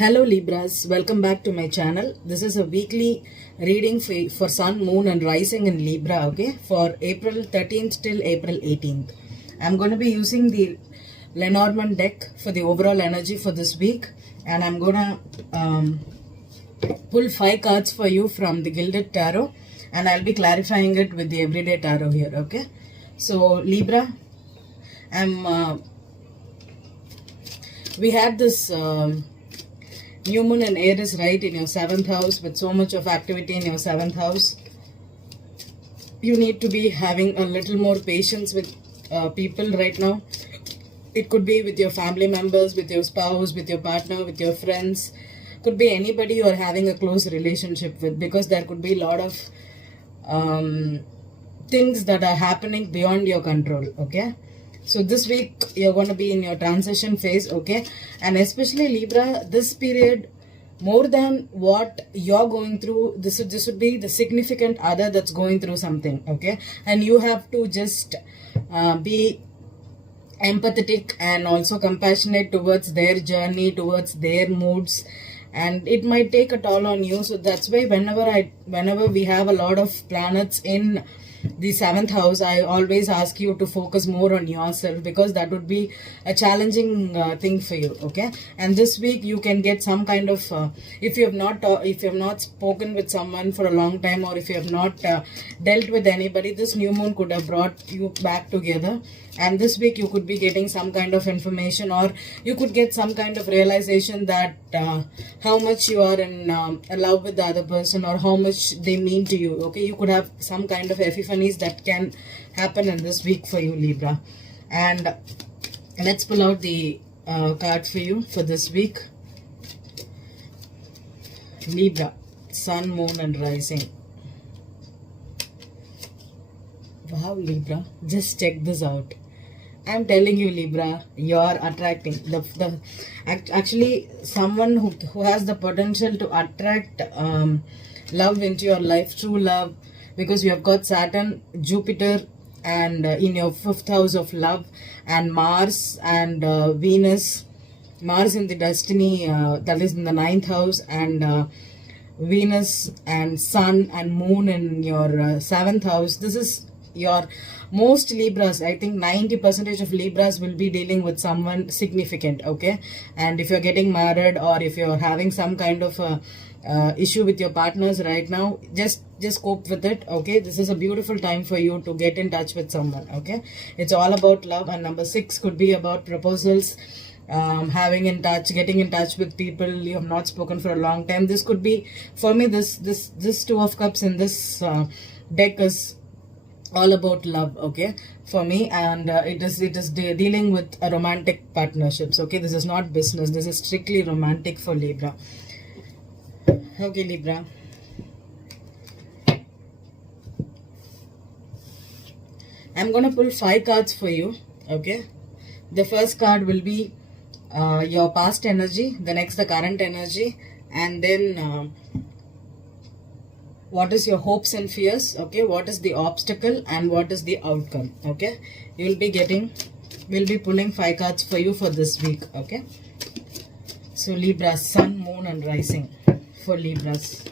Hello Libras, welcome back to my channel. This is a weekly reading for Sun, Moon and Rising in Libra, okay, for April 13th till April 18th. I'm going to be using the Lenormand deck for the overall energy for this week, and I'm going to pull 5 cards for you from the Gilded Tarot, and I'll be clarifying it with the Everyday Tarot here, okay. So Libra, we had this new moon in Aries, right, in your 7th house, with so much of activity in your 7th house. You need to be having a little more patience with people right now. It could be with your family members, with your spouse, with your partner, with your friends. Could be anybody you are having a close relationship with, because there could be a lot of things that are happening beyond your control, okay. So this week you're going to be in your transition phase, okay, and especially Libra, this period, more than what you're going through, this would be the significant other that's going through something, okay, and you have to just be empathetic and also compassionate towards their journey, towards their moods, and it might take a toll on you. So that's why whenever we have a lot of planets in the 7th house, I always ask you to focus more on yourself, because that would be a challenging thing for you, okay. And this week you can get some kind of if you have not spoken with someone for a long time, or if you have not dealt with anybody, this new moon could have brought you back together. And this week you could be getting some kind of information, or you could get some kind of realization that how much you are in love with the other person, or how much they mean to you, okay. You could have some kind of epiphanies that can happen in this week for you, Libra. And let's pull out the card for you for this week. Libra, Sun, Moon and Rising. Wow, Libra, just check this out. I'm telling you, Libra, you're attracting actually someone who has the potential to attract love into your life, true love, because you have got Saturn, Jupiter, and in your 5th house of love, and Mars and Venus. Mars in the destiny, that is in the 9th house, and Venus and Sun and Moon in your 7th house. This is your most Libras, I think 90% of Libras will be dealing with someone significant, okay. And if you're getting married, or if you're having some kind of issue with your partners right now, just cope with it, okay. This is a beautiful time for you to get in touch with someone, okay. It's all about love. And number 6 could be about proposals, getting in touch with people you have not spoken for a long time. This could be, for me, this 2 of Cups in this deck is all about love, okay, for me. And it is dealing with a romantic partnerships, okay. This is not business, this is strictly romantic for Libra, okay. Libra, I'm gonna pull 5 cards for you, okay. The first card will be your past energy, the next the current energy, and then what is your hopes and fears, okay, what is the obstacle, and what is the outcome, okay. We'll be pulling 5 cards for you for this week, okay. So Libra, Sun, Moon and Rising. For Libras,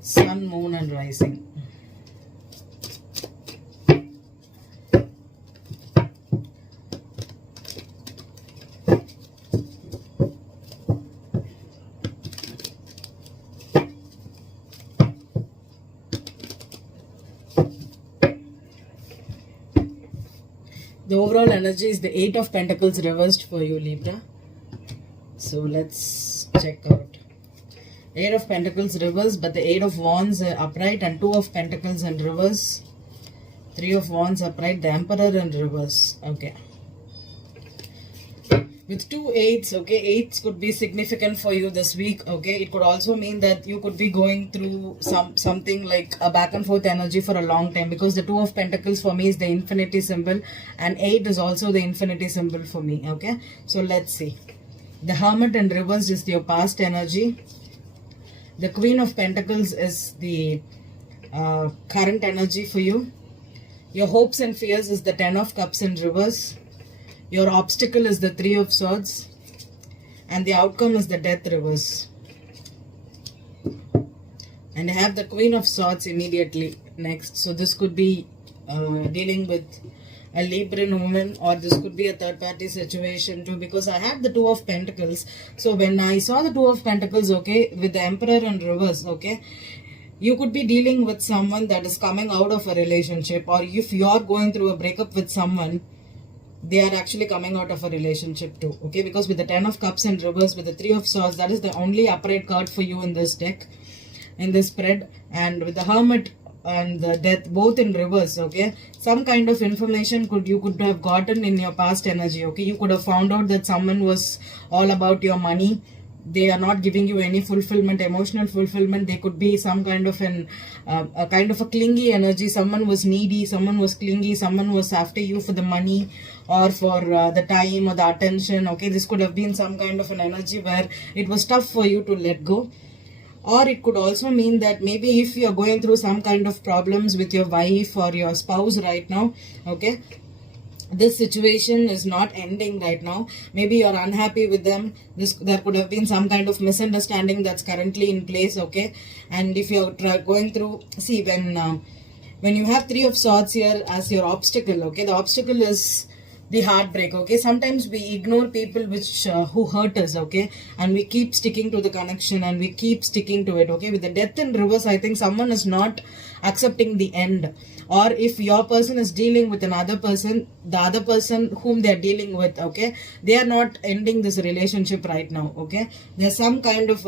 Sun, Moon and Rising. The overall energy is the 8 of Pentacles reversed for you, Libra. So let's check out. 8 of Pentacles reversed, but the 8 of Wands upright, and 2 of Pentacles in reverse. 3 of Wands upright, the Emperor in reverse, okay. With 2 8s, okay, 8s could be significant for you this week, okay. It could also mean that you could be going through something like a back and forth energy for a long time, because the 2 of Pentacles for me is the infinity symbol, and 8 is also the infinity symbol for me, okay. So let's see. The Hermit in reverse is your past energy. The Queen of Pentacles is the current energy for you. Your hopes and fears is the 10 of Cups in reverse. Your obstacle is the 3 of Swords. and the outcome is the death reverse. And I have the Queen of Swords immediately next. So this could be dealing with a Libran woman, or this could be a third party situation too, because I had the Two of Pentacles. So when I saw the Two of Pentacles, okay, with the Emperor in reverse, okay, you could be dealing with someone that is coming out of a relationship, or if you're going through a breakup with someone, they are actually coming out of a relationship too, okay, because with the Ten of Cups in reverse, with the Three of Swords, that is the only upright card for you in this deck, in this spread. And with the Hermit and the Death both in reverse, okay, some kind of information you could have gotten in your past energy, okay. You could have found out that someone was all about your money. They are not giving you any fulfillment, emotional fulfillment. They could be some kind of a kind of a clingy energy. Someone was needy, someone was clingy, someone was after you for the money or for the time or the attention, okay. This could have been some kind of an energy where it was tough for you to let go. Or it could also mean that maybe if you're going through some kind of problems with your wife or your spouse right now, okay, this situation is not ending right now. Maybe you're unhappy with them. There could have been some kind of misunderstanding that's currently in place, okay. And if you're going through, see, when you have Three of Swords here as your obstacle, okay, the obstacle is the heartbreak, okay. Sometimes we ignore people who hurt us, okay, and we keep sticking to the connection and we keep sticking to it, okay. With the Death in reverse, I think someone is not accepting the end. Or if your person is dealing with another person, the other person whom they are dealing with, okay, they are not ending this relationship right now, okay. There's some kind of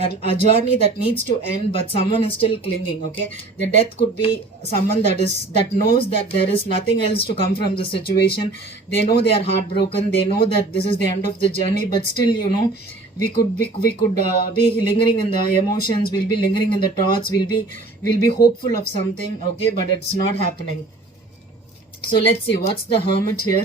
a journey that needs to end, but someone is still clinging, okay. The Death could be someone that knows that there is nothing else to come from the situation. They know they are heartbroken. They know that this is the end of the journey, but still, you know, we could be lingering in the emotions. We'll be lingering in the thoughts. We'll be hopeful of something, okay, but it's not happening. So let's see what's the Hermit here.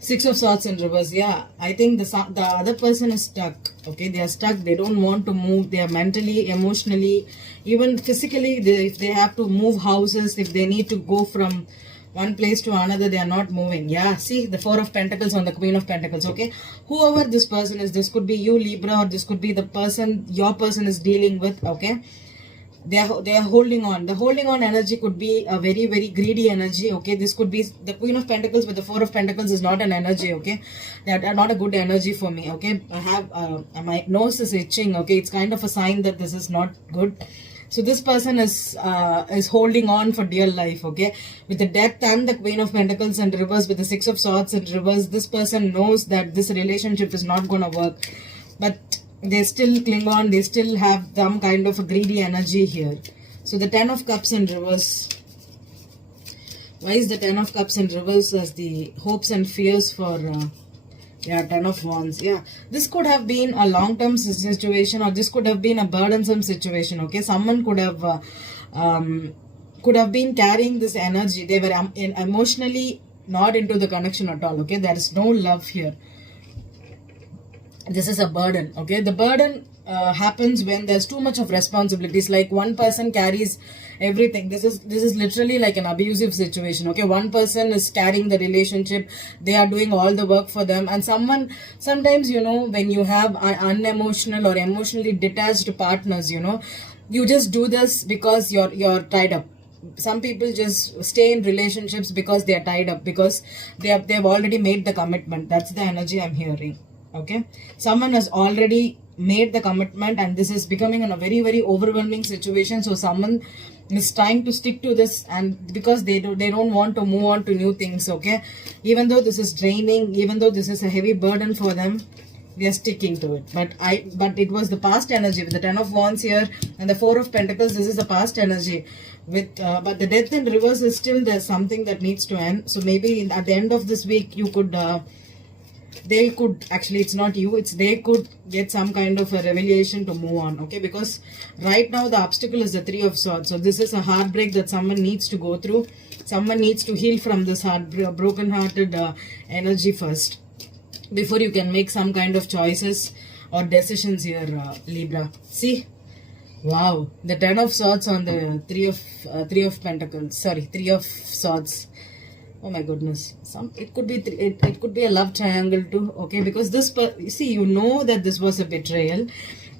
Six of Swords in reverse. Yeah, I think the other person is stuck, okay. They are stuck. They don't want to move. They are mentally, emotionally, even physically, if they have to move houses, if they need to go from one place to another, they are not moving. Yeah, see the Four of Pentacles on the Queen of Pentacles, okay. Whoever this person is, this could be you, Libra, or this could be the person your person is dealing with, okay. They are holding on. The holding on energy could be a very, very greedy energy, okay. This could be the Queen of Pentacles with the Four of Pentacles is not an energy, okay. That are not a good energy for me, okay. I have my nose is itching, okay. It's kind of a sign that this is not good. So this person is holding on for dear life, okay. With the Death and the Queen of Pentacles in reverse, with the Six of Swords in reverse, this person knows that this relationship is not going to work, but they still cling on. They still have some kind of a greedy energy here. So the Ten of Cups in reverse. Why is the Ten of Cups in reverse as the hopes and fears for... yeah, Ten of Wands. Yeah, this could have been a long-term situation, or this could have been a burdensome situation, okay. Someone could have been carrying this energy. They were emotionally not into the connection at all, okay. There is no love here. This is a burden, okay. The burden happens when there's too much of responsibilities. Like one person carries everything. This is literally like an abusive situation, okay. One person is carrying the relationship. They are doing all the work for them. And sometimes, you know, when you have unemotional or emotionally detached partners, you know, you just do this because you're tied up. Some people just stay in relationships because they are tied up, because they've already made the commitment. That's the energy I'm hearing, okay. Someone has already made the commitment, and this is becoming a very, very overwhelming situation. So someone is trying to stick to this, and because they don't want to move on to new things, okay. Even though this is draining, even though this is a heavy burden for them, they are sticking to it. But it was the past energy with the Ten of Wands here and the Four of Pentacles. This is the past energy with but the Death in reverse is still there's something that needs to end. So maybe at the end of this week you could they could, actually it's not you, it's they could get some kind of a revelation to move on, okay. Because right now the obstacle is the Three of Swords. So this is a heartbreak that someone needs to go through. Someone needs to heal from this broken hearted energy first, before you can make some kind of choices or decisions here, Libra. See, wow, the Ten of Swords on the Three of Pentacles, sorry, Three of Swords. Oh my goodness. It could be it could be a love triangle too. Okay, because you see, you know that this was a betrayal.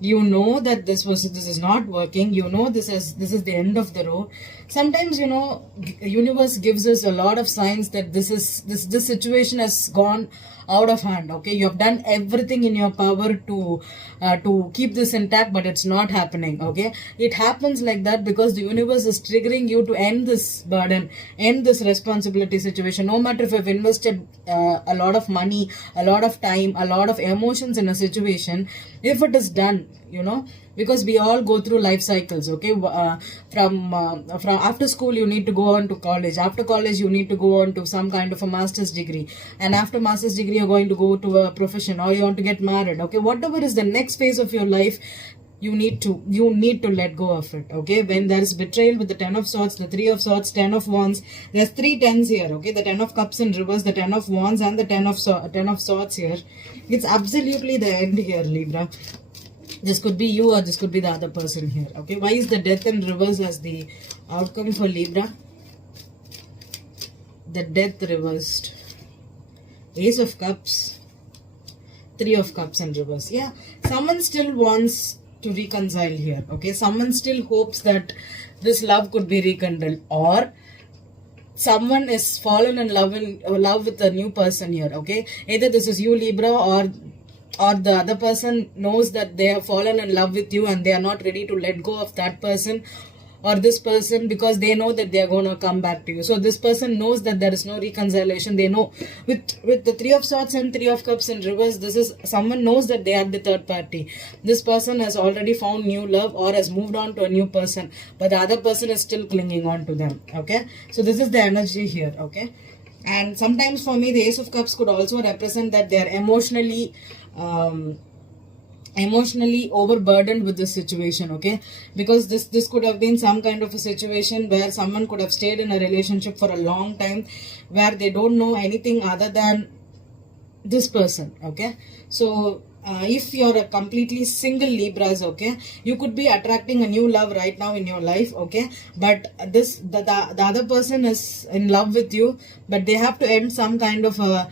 You know that this is not working. You know this is the end of the road. Sometimes, universe gives us a lot of signs that this situation has gone out of hand. Okay, you have done everything in your power to keep this intact, but it's not happening. Okay, it happens like that because the universe is triggering you to end this burden, end this responsibility situation. No matter if you've invested a lot of money, a lot of time, a lot of emotions in a situation, if it is done, because we all go through life cycles. Okay, from after school you need to go on to college. After college you need to go on to some kind of a master's degree, and after master's degree you're going to go to a profession, or you want to get married. Okay, whatever is the next phase of your life, you need to let go of it. Okay, when there is betrayal with the 10 of swords, the 3 of swords, 10 of wands, there's 3 tens here. Okay, the 10 of cups in reverse, the 10 of wands, and the 10 of swords here. It's absolutely the end here, Libra. This could be you, or this could be the other person here. Okay, why is the death in reverse as the outcome for Libra? The death reversed, Ace of Cups, 3 of Cups in reverse. Yeah, someone still wants to reconcile here. Okay, someone still hopes that this love could be rekindled, or someone is fallen in love with a new person here. Okay, either this is you, Libra, or the other person knows that they have fallen in love with you and they are not ready to let go of that person or this person, because they know that they are going to come back to you. So this person knows that there is no reconciliation. They know with the 3 of swords and 3 of cups in reverse, this is someone knows that they are the third party. This person has already found new love or has moved on to a new person, but the other person is still clinging on to them. Okay, so this is the energy here. Okay, and sometimes for me the Ace of Cups could also represent that they are emotionally overburdened with this situation. Okay, because this could have been some kind of a situation where someone could have stayed in a relationship for a long time, where they don't know anything other than this person. Okay, so if you're a completely single Libras, okay, you could be attracting a new love right now in your life. Okay, but the other person is in love with you, but they have to end some kind of a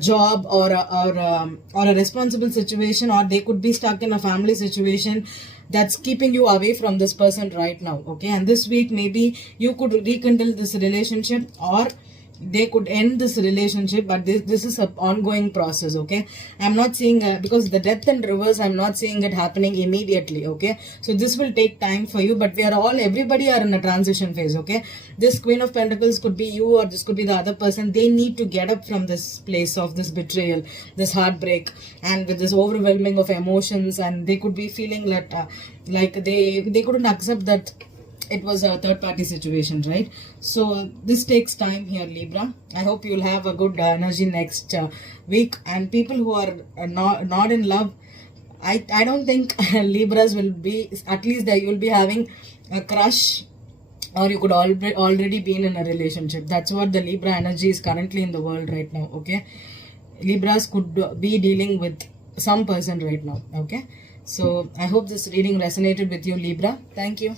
job or a responsible situation, or they could be stuck in a family situation that's keeping you away from this person right now. Okay, and this week maybe you could rekindle this relationship, or they could end this relationship, but this is an ongoing process. Okay, I'm not seeing because the death in reverse, I'm not seeing it happening immediately. Okay, so this will take time for you, but everybody are in a transition phase. Okay, this Queen of Pentacles could be you, or this could be the other person. They need to get up from this place of this betrayal, this heartbreak, and with this overwhelming of emotions, and they could be feeling that like they couldn't accept that it was a third party situation, right? So this takes time here, Libra. I hope you'll have a good energy next week. And people who are not in love, I don't think Libras will be, at least you'll be having a crush, or you could already been in a relationship. That's what the Libra energy is currently in the world right now. Okay, Libras could be dealing with some person right now. Okay, so I hope this reading resonated with you, Libra. Thank you.